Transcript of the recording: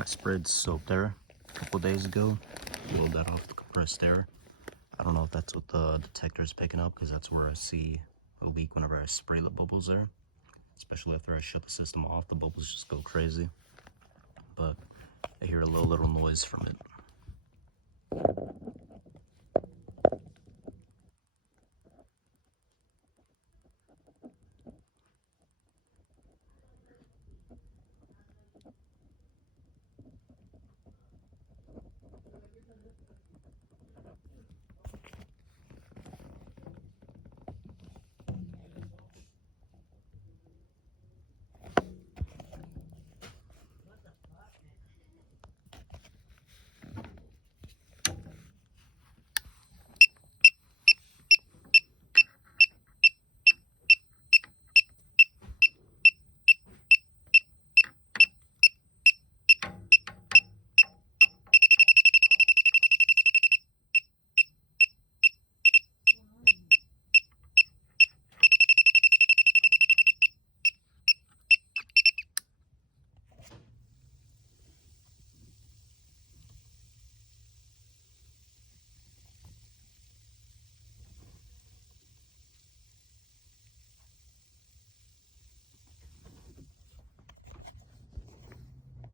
I sprayed soap there a couple days ago, blew that off the compressed air. I don't know if that's what the detector is picking up, because that's where I see a leak whenever I spray the bubbles there. Especially after I shut the system off, the bubbles just go crazy. But I hear a little noise from it.